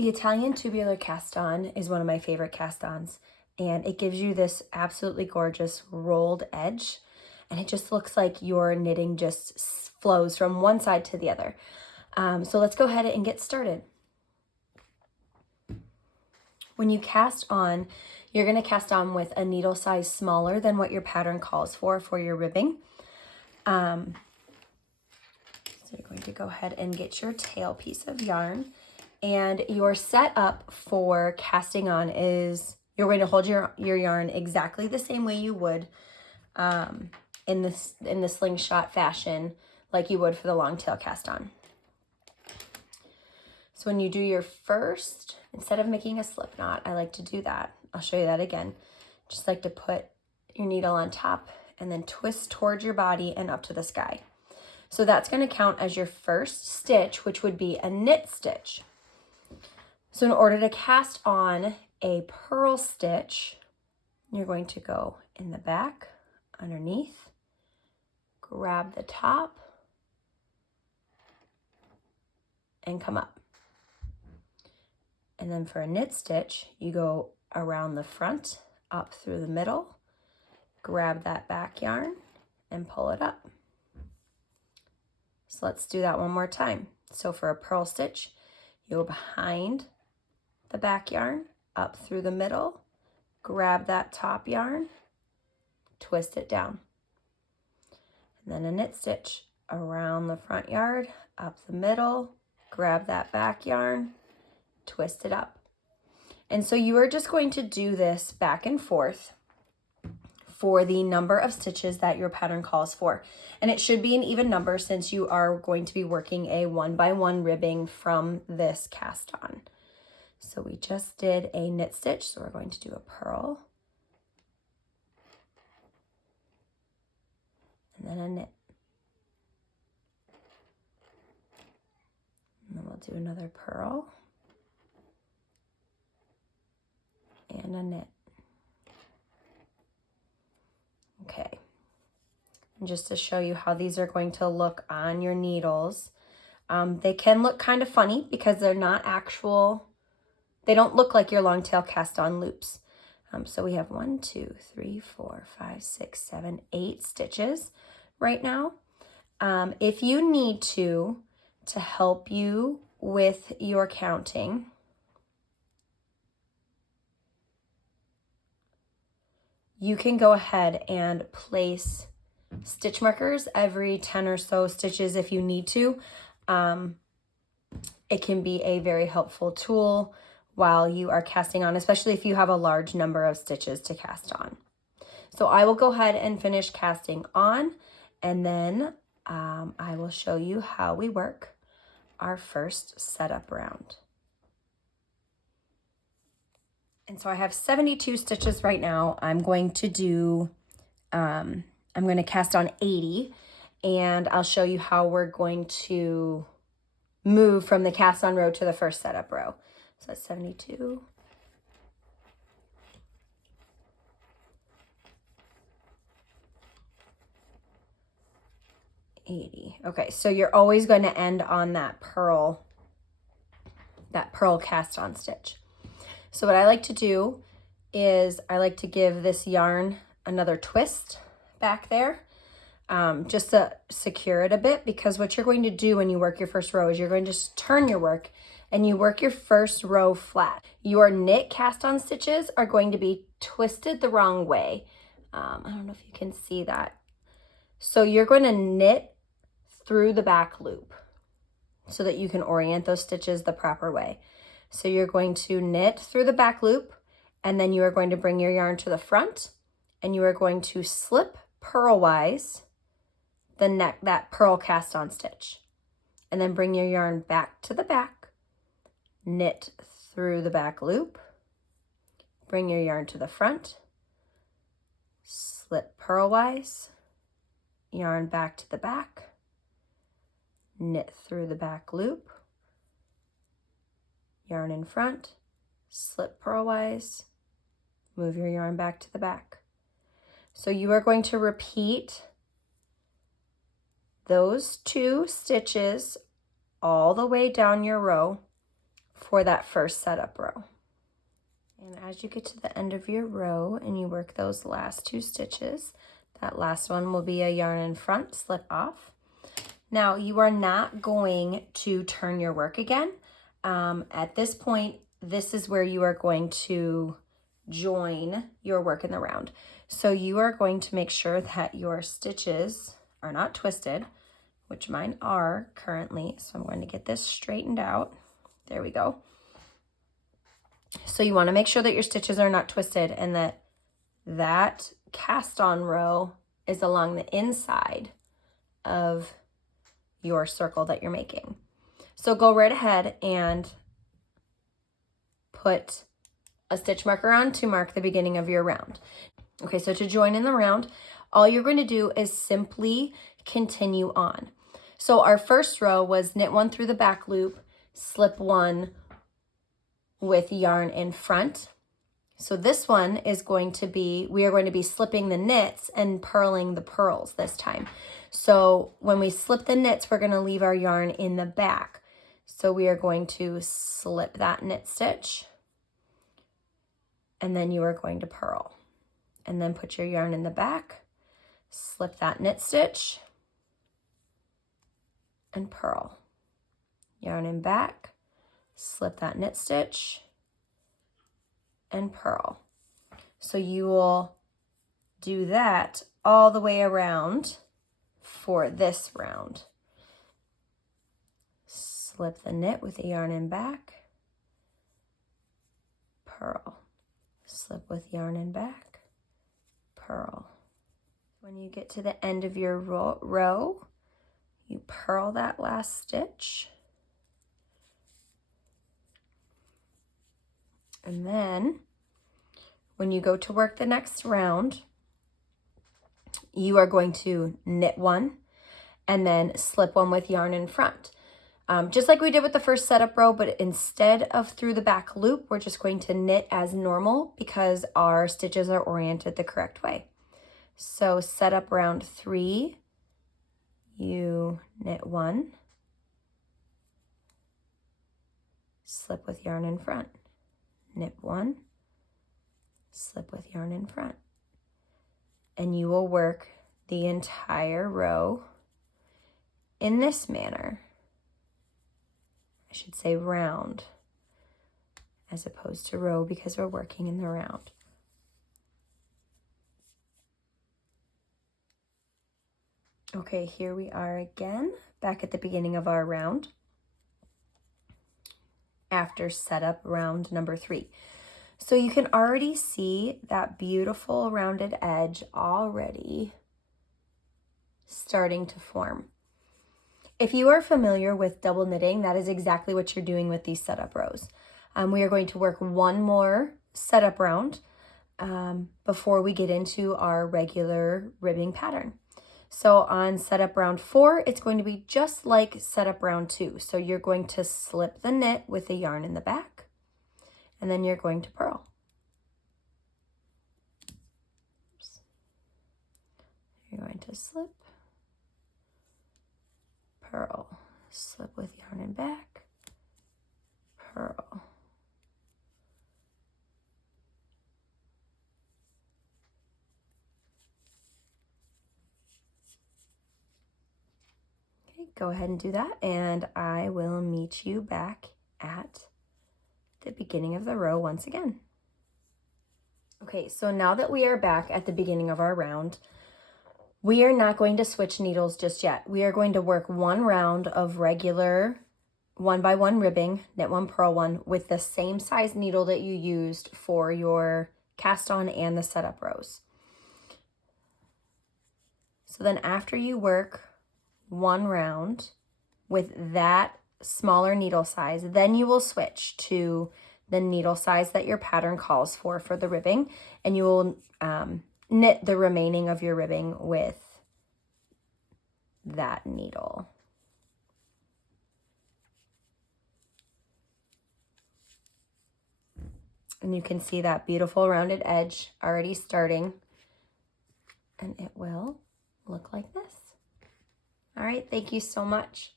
The Italian Tubular Cast-on is one of my favorite cast-ons, and it gives you this absolutely gorgeous rolled edge, and it just looks like your knitting just flows from one side to the other. So let's go ahead and get started. When you cast on, you're going to cast on with a needle size smaller than what your pattern calls for your ribbing. So you're going to go ahead and get your tail piece of yarn. And your setup for casting on is you're going to hold your yarn exactly the same way you would in the slingshot fashion, like you would for the long tail cast on. So when you do your first, instead of making a slip knot, I like to do that. I'll show you that again. Just like to put your needle on top and then twist towards your body and up to the sky. So that's going to count as your first stitch, which would be a knit stitch. So in order to cast on a purl stitch, you're going to go in the back, underneath, grab the top, and come up. And then for a knit stitch, you go around the front, up through the middle, grab that back yarn, and pull it up. So let's do that one more time. So for a purl stitch, you go behind the back yarn, up through the middle, grab that top yarn, twist it down. And then a knit stitch around the front yard, up the middle, grab that back yarn, twist it up. And so you are just going to do this back and forth for the number of stitches that your pattern calls for. And it should be an even number since you are going to be working a 1x1 ribbing from this cast on. So we just did a knit stitch, so we're going to do a purl, and then a knit. And then we'll do another purl and a knit. Okay. And just to show you how these are going to look on your needles, they can look kind of funny because they're not actual. They don't look like your long tail cast on loops. So we have 1, 2, 3, 4, 5, 6, 7, 8 stitches right now. If you need to help you with your counting, you can go ahead and place stitch markers every 10 or so stitches if you need to. It can be a very helpful tool while you are casting on, especially if you have a large number of stitches to cast on. So I will go ahead and finish casting on, and then I will show you how we work our first setup round. And so I have 72 stitches right now. I'm going to cast on 80, and I'll show you how we're going to move from the cast on row to the first setup row. So that's 72. Okay, so you're always going to end on that purl cast on stitch. So what I like to do is I like to give this yarn another twist back there, just to secure it a bit, because what you're going to do when you work your first row is you're going to just turn your work and you work your first row flat. Your knit cast on stitches are going to be twisted the wrong way. I don't know if you can see that. So you're going to knit through the back loop so that you can orient those stitches the proper way. So you're going to knit through the back loop, and then you are going to bring your yarn to the front, and you are going to slip purlwise that purl cast on stitch, and then bring your yarn back to the back, knit through the back loop, bring your yarn to the front, slip purlwise, yarn back to the back, knit through the back loop, yarn in front, slip purlwise, move your yarn back to the back. So you are going to repeat those 2 stitches all the way down your row for that first setup row. And as you get to the end of your row and you work those last 2 stitches, that last one will be a yarn in front, slip off. Now you are not going to turn your work again. At this point, this is where you are going to join your work in the round. So you are going to make sure that your stitches are not twisted, which mine are currently. So I'm going to get this straightened out. There we go. So you want to make sure that your stitches are not twisted and that cast on row is along the inside of your circle that you're making. So go right ahead and put a stitch marker on to mark the beginning of your round. Okay, so to join in the round, all you're going to do is simply continue on. So our first row was knit 1 through the back loop, slip 1 with yarn in front. So this one is going to be, we are going to be slipping the knits and purling the purls this time. So when we slip the knits, we're going to leave our yarn in the back. So we are going to slip that knit stitch, and then you are going to purl. And then put your yarn in the back, slip that knit stitch, and purl. Yarn in back, slip that knit stitch, and purl. So you will do that all the way around for this round. Slip the knit with the yarn in back, purl. Slip with yarn in back, purl. When you get to the end of your row, you purl that last stitch. And then when you go to work the next round, you are going to knit 1 and then slip 1 with yarn in front. Just like we did with the first setup row, but instead of through the back loop, we're just going to knit as normal because our stitches are oriented the correct way. So setup round 3, you knit 1, slip with yarn in front, knit 1, slip with yarn in front. And you will work the entire row in this manner. I should say round as opposed to row because we're working in the round. Okay, here we are again, back at the beginning of our round after setup round number 3. So you can already see that beautiful rounded edge already starting to form. If you are familiar with double knitting, that is exactly what you're doing with these setup rows. We are going to work one more setup round before we get into our regular ribbing pattern. So on setup round 4, it's going to be just like setup round 2. So you're going to slip the knit with the yarn in the back, and then you're going to purl. Oops. You're going to slip, purl, slip with yarn in back, purl. Okay, go ahead and do that, and I will meet you back at the beginning of the row once again. Okay, so now that we are back at the beginning of our round, we are not going to switch needles just yet. We are going to work one round of regular 1x1 ribbing, knit 1, purl 1, with the same size needle that you used for your cast on and the setup rows. So then after you work one round with that smaller needle size, then you will switch to the needle size that your pattern calls for the ribbing, and you will knit the remaining of your ribbing with that needle. And you can see that beautiful rounded edge already starting, and it will look like this. All right, thank you so much.